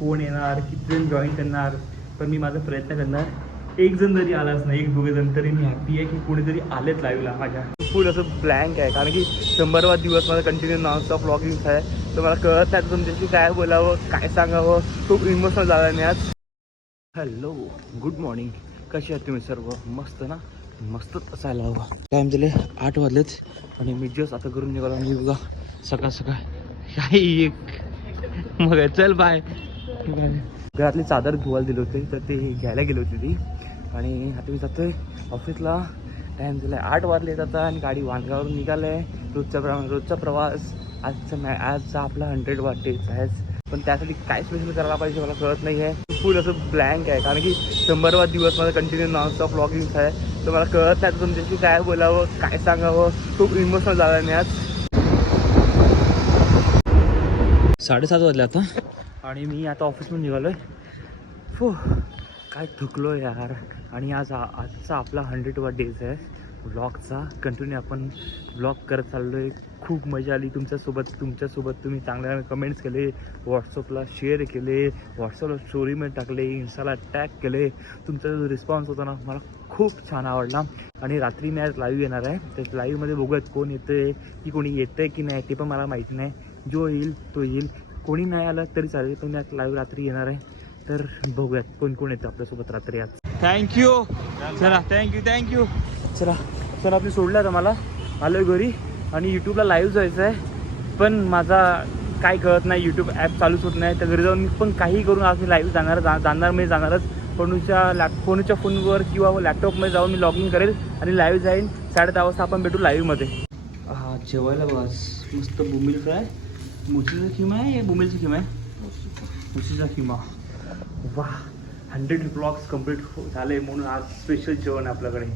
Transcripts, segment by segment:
कोण येणार किती जण जॉईन करणार पण मी माझा प्रयत्न करणार एक जण जरी आलाच नाही एक दोघे जण तरी मी हॅपी आहे की कोणीतरी आलेच लाईव्हला माझ्या. फुल असं ब्लँक आहे कारण की शंभरवा दिवस माझा कंटिन्यू नॉनस्टॉप व्लॉगिंग्स आहे. तर मला कळत नाही तुमच्याशी काय बोलावं काय सांगावं. खूप इमोशनल झाला मी आज. हॅलो गुड मॉर्निंग कसे आहात तुम्ही सर्व? मस्त ना? मस्तच असायला हवं. टाईम दिले म्हणजे आठ वाजलेच आणि मी जस्ट आता करून निघालो मी बघा सकाळ सकाळ काही एक. मग चल बाय घरातली चादर धुवायला दिली होती तर ते घ्यायला गेली होती ती. आणि आता मी जातोय ऑफिसला टाईम दिला आठ वाजले आता आणि गाडी वांद्र्यावरून निघालं आहे रोजच्या प्रमा रोजचा प्रवास. आजचा मॅ आजचा आपला हंड्रेड वाटेच आहे पण त्यासाठी काय स्पेशल करायला पाहिजे मला कळत नाही आहे फुल असं ब्लँक आहे कारण की शंभरवा दिवस माझा कंटिन्यू नॉनस्टॉप व्लॉगिंग आहे. तर मला कळत नाही तुमच्याशी काय बोलावं काय सांगावं. खूप इमोशनल झालं मी आज. साडेसात वाजले आता. आणि मी आता ऑफिसमध्ये निघालो आहे हो काय थकलो यार. आणि आज आजचा आपला हंड्रेड वा डेज आहे. ब्लॉगचा कंटिन्यू आपण ब्लॉग करत चाललो आहे खूप मजा आली तुमच्यासोबत. तुमच्यासोबत तुम्ही चांगल्या कमेंट्स केले. व्हॉट्सअपला शेअर केले. व्हॉट्सअपला स्टोरीमध्ये टाकले. इन्स्टाला टॅग केले. तुमचा जो रिस्पॉन्स होता ना मला खूप छान आवडला. आणि रात्री मी आज लाईव्ह येणार आहे. त्या लाईव्हमध्ये बघूयात कोण येतं आहे की कोणी येतं आहे की नाही ते पण मला माहिती नाही. जो येईल तो येईल. कोणी नाही आलं तरी चालेल पण मी आज लाईव्ह रात्री येणार आहे. तर बघूयात कोण कोण येतं आपल्यासोबत रात्री आज. थँक्यू चला थँक्यू थँक्यू चला चला आपली सोडलं आता मला. आलो आहे घरी. आणि यूट्यूबला लाईव्ह जायचं आहे. पण माझा काय कळत नाही यूट्यूब ॲप चालूच होत नाही. तर घरी जाऊन मी पण काही करून आज मी लाईव्ह जाणार जा जाणार मी जाणारच. फोनच्या लॅप फोनच्या फोनवर किंवा लॅपटॉपमध्ये जाऊन मी लॉग इन करेल आणि लाईव्ह जाईन. साडे दहा वाजता आपण भेटू लाईव्हमध्ये हा जेवायला बस. मस्त बुमिल फ्राय. मुशीचा किमा आहे या बुमिलचा किमा आहे? मुशीचा किमा. वा हंड्रेड ब्लॉग्स कंप्लीट झाले म्हणून आज स्पेशल जेवण आहे आपल्याकडे.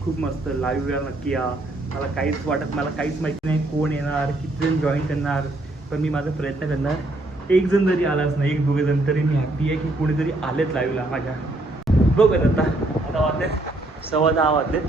खूप मस्त लाईव्ह या नक्की या. मला काहीच वाटत मला काहीच माहिती नाही कोण येणार किती जण जॉईन करणार पण मी माझा प्रयत्न करणार. एक जण जरी आलाच नाही एक दोघे जण तरी मी हॅप्पी आहे की कोणीतरी आलेत लाईव्हला माझ्या. बघ आता. आता वाजलेत. सव्वा दहा वाजलेत.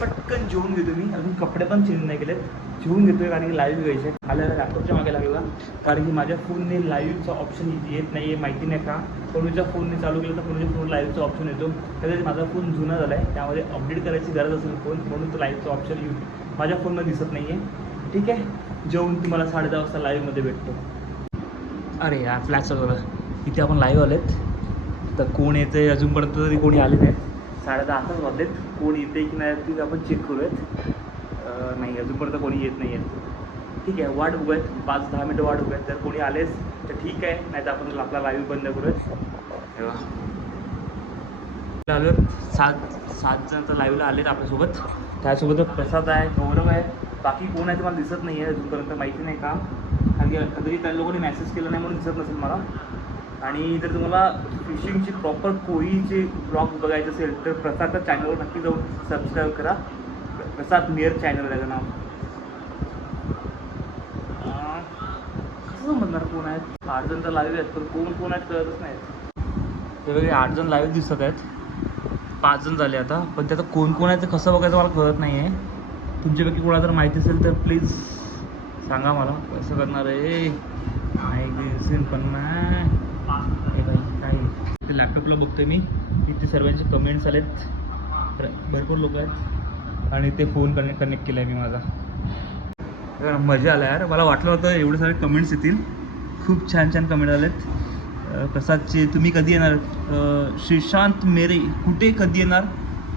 पटकन जेवून घेतो मी अजून कपडे पण चेंज नाही केलेत. जेवून घेतोय कारण की लाईव्ह घ्यायचे आल्याला लॅपटॉपच्या मागे लागला कारण की माझ्या फोनने लाईव्हचा ऑप्शन येत नाही आहे माहिती नाही का? फोनच्या फोनने चालू केलं तर फोनच्या फोन लाईव्हचा ऑप्शन येतो. कदाचित माझा फोन जुना झाला आहे त्यामध्ये अपडेट करायची गरज असेल फोन म्हणून तो लाईव्हचा ऑप्शन येऊ माझ्या फोनमध्ये दिसत नाही आहे ठीक आहे? जेवून तुम्हाला साडे दहा वाजता लाईव्हमध्ये भेटतो. अरे यार फ्लॅक्स वगैरे इथे आपण लाईव्ह आलेत. तर कोण येते अजूनपर्यंत तरी कोणी आले नाहीत. साडे दहा वाजलेत. कोण येते की नाही ते आपण चेक करूयात. नाही अजूनपर्यंत कोणी येत नाही आहेत ठीक आहे वाट उभ्यात पाच दहा मिनटं वाट उभ्यात जर कोणी आलेच तर ठीक आहे. नाही तर आपण आपला लाईव्ह बंद करूयात. आलो. सात सात जण तर लाईव्हला आलेत आपल्यासोबत. त्यासोबत प्रसाद आहे गौरव आहे. बाकी कोण आहे ते मला दिसत नाही आहे अजूनपर्यंत माहिती नाही का? कारण की कधी त्या लोकांनी मेसेज केला नाही म्हणून दिसत नसेल मला. आणि जर तुम्हाला फिशिंगची प्रॉपर कोळीचे ब्लॉग बघायचे असेल तर प्रसादच्या चॅनलवर नक्की जाऊन सबस्क्राईब करा. प्रसाद मेयर चॅनल त्याचं नाव. कसं म्हणणार कोण आहेत? आठ जण तर लाईव्ह आहेत पण कोण कोण आहेत कळतच नाहीत हे वेगळे आठ जण लाईव्ह दिसत आहेत. पाच जण झाले आता पण त्याचं कोण कोण आहे ते कसं बघायचं मला कळत नाही आहे तुमच्यापैकी कोणाला जर माहिती असेल तर प्लीज सांगा मला. कसं करणार आहे? नाही पण नाही. काय? ते लॅपटॉपला बघतोय मी. तिथे सर्वांचे कमेंट्स आलेत. भरपूर लोक आहेत. आणि ते फोन कनेक्ट कनेक्ट केला आहे मी माझा. मजा आला यार. मला वाटलं होतं एवढे सारे कमेंट्स येतील. खूप छान छान कमेंट आलेत. प्रसादचे तुम्ही कधी येणार? श्रीशांत मेरे कुठे कधी येणार?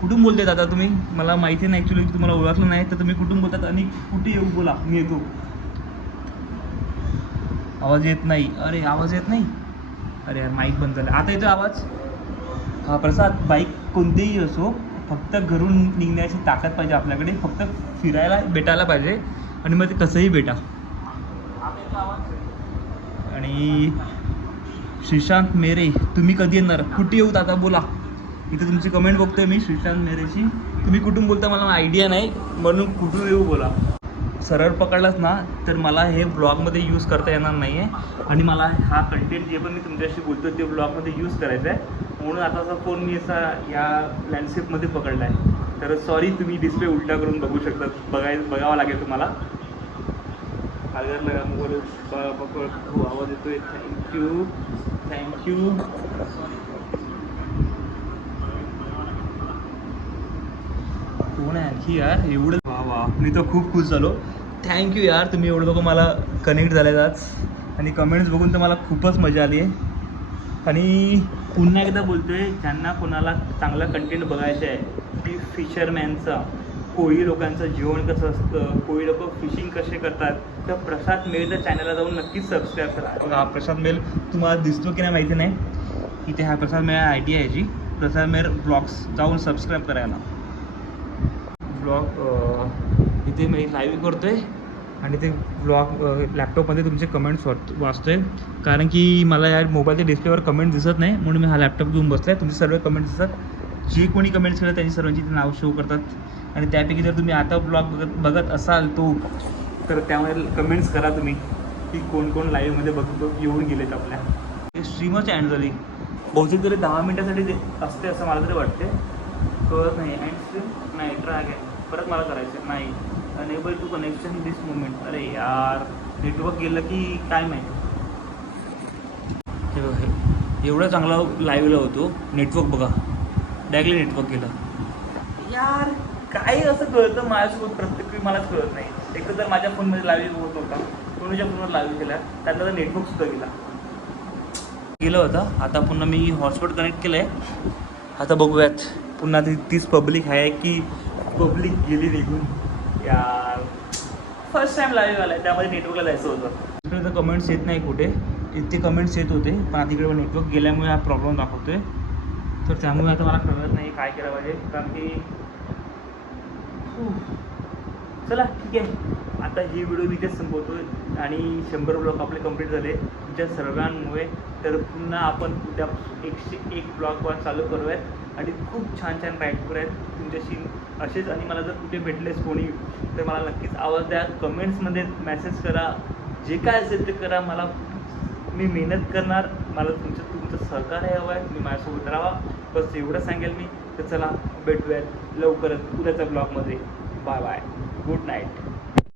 कुठून बोलते दादा तुम्ही? मला माहिती नाही ॲक्च्युली तुम्हाला ओळखलं नाही तर तुम्ही कुठून बोलतात आणि कुठे येऊ बोला? मी येतो. आवाज येत नाही. अरे आवाज येत नाही? अरे यार माईक बंद झाला. आता येतो आवाज? हा प्रसाद बाईक कोणतेही असो फक्त घरून निघण्याची ताकद पाहिजे आपल्याकडे फक्त फिरायला भेटायला पाहिजे आणि मग ते कसंही भेटा. आणि श्रीशांत मेरे तुम्ही कधी येणार? कुठे येऊ दादा? बोला. इथे तुमची कमेंट बघतोय मी श्रीशांत मेरेची तुम्ही कुठून बोलता? मला आयडिया नाही. म्हणून कुठून येऊ बोला. सरळ पकडलाच ना तर मला हे ब्लॉगमध्ये यूज करता येणार नाही आहे आणि मला हा कंटेंट जे पण मी तुमच्याशी बोलतो ते ब्लॉगमध्ये यूज करायचं आहे म्हणून आताचा फोन मी असा या लँडस्केपमध्ये पकडला आहे तर सॉरी तुम्ही डिस्प्ले उलटा करून बघू शकता. बघाय बघावा लागेल तुम्हाला. अगर लगा मोबाईल पकड हो आवाज येतोय. थँक्यू थँक्यू कोण आहे आणखी यार? एवढं वा वा. मी तर खूप खुश झालो. थँक्यू यार. तुम्ही एवढं लोक मला कनेक्ट झालेत आज. आणि कमेंट्स बघून तर मला खूपच मजा आली. आहे आणि पुन्हा एकदा बोलतोय ज्यांना कोणाला चांगला कंटेंट बघायचं आहे की फिशरमॅनचा कोळी लोकांचं जेवण कसं असतं कोळी लोक फिशिंग कसे करतात तर प्रसाद मेलच्या चॅनलला जाऊन नक्कीच सबस्क्राईब करा. बघा हा प्रसाद मेल तुम्हाला दिसतो की नाही माहिती नाही. इथे हा प्रसाद मेल आय डी आहे जी. प्रसाद मेल ब्लॉग्स जाऊन सबस्क्राईब करायला. ब्लॉग इथे मी लाईव्ह करतोय. आणि ते ब्लॉग लॅपटॉपमध्ये तुमचे कमेंट्स वाच आहे कारण की मला या मोबाईलच्या डिस्प्लेवर कमेंट दिसत नाही म्हणून मी हा लॅपटॉप घेऊन बसला आहे तुमचे सर्व कमेंट्स दिसतात. जे कोणी कमेंट्स केलं त्यांची सर्वांची ते नाव शो करतात. आणि त्यापैकी जर तुम्ही आता ब्लॉग बघत बघत असाल तो तर त्यामध्ये कमेंट्स करा तुम्ही की कोण कोण लाईव्हमध्ये बघ बघ येऊन गेलेत आपल्या. हे स्ट्रीमच अँड झाली. बहुतेक तरी दहा मिनटासाठी ते असते असं मला तरी वाटते कळत नाही. अँड स्ट्रीम नाही ट्रॅक आहे परत मला करायचं नाही. Unable to connection this moment अरे यार नेटवर्क गेलं की काय माहिती? हे एवढा चांगला लाईव्हला होतो नेटवर्क बघा. डायरेक्टली नेटवर्क गेलं यार काय असं कळतं माझ्यासोबत प्रत्येक वेळी मलाच कळत नाही. एक तर माझ्या फोनमध्ये लाईव्ह होत नव्हता कोणाच्या फोनवर लाईव्ह केला त्यातला तर नेटवर्क सुद्धा गेला. गेलं होतं. आता पुन्हा मी हॉटस्पॉट कनेक्ट केलं आहे आता बघूयात. पुन्हा ती तीच पब्लिक आहे की पब्लिक गेली निघून? यार फर्स्ट टाइम लाईव्ह आला आहे त्यामध्ये नेटवर्कला जायचं होतं. तिकडे तर कमेंट्स येत नाही कुठे. इथे कमेंट्स येत होते. पण आता इकडे नेटवर्क गेल्यामुळे हा प्रॉब्लेम दाखवतोय. तर त्यामुळे आता मला कळत नाही काय केलं पाहिजे. कारण की चला ठीक आहे. आता हे व्हिडिओ मी इथेच संपवतो आणि शंभर ब्लॉग आपले कंप्लीट झाले. तुमच्या सर्वांमुळे. तर पुन्हा आपण उद्या एकशे एक ब्लॉग वर चालू करूयात. आणि खूप छान छान राईट करूयात. तुमच्याशी असेच आणि मला जर कुठे भेटलेस कोणी तर मला नक्कीच आवाज द्या. कमेंट्समध्ये मेसेज करा. जे काय असेल ते करा. मला मी मेहनत करणार. मला तुमचं तुमचं सहकार्य हवं आहे मी माझ्यासोबत राहा बस एवढं सांगेल मी. तर चला भेटूयात लवकरच उद्याच्या ब्लॉगमध्ये बाय बाय गुड नाईट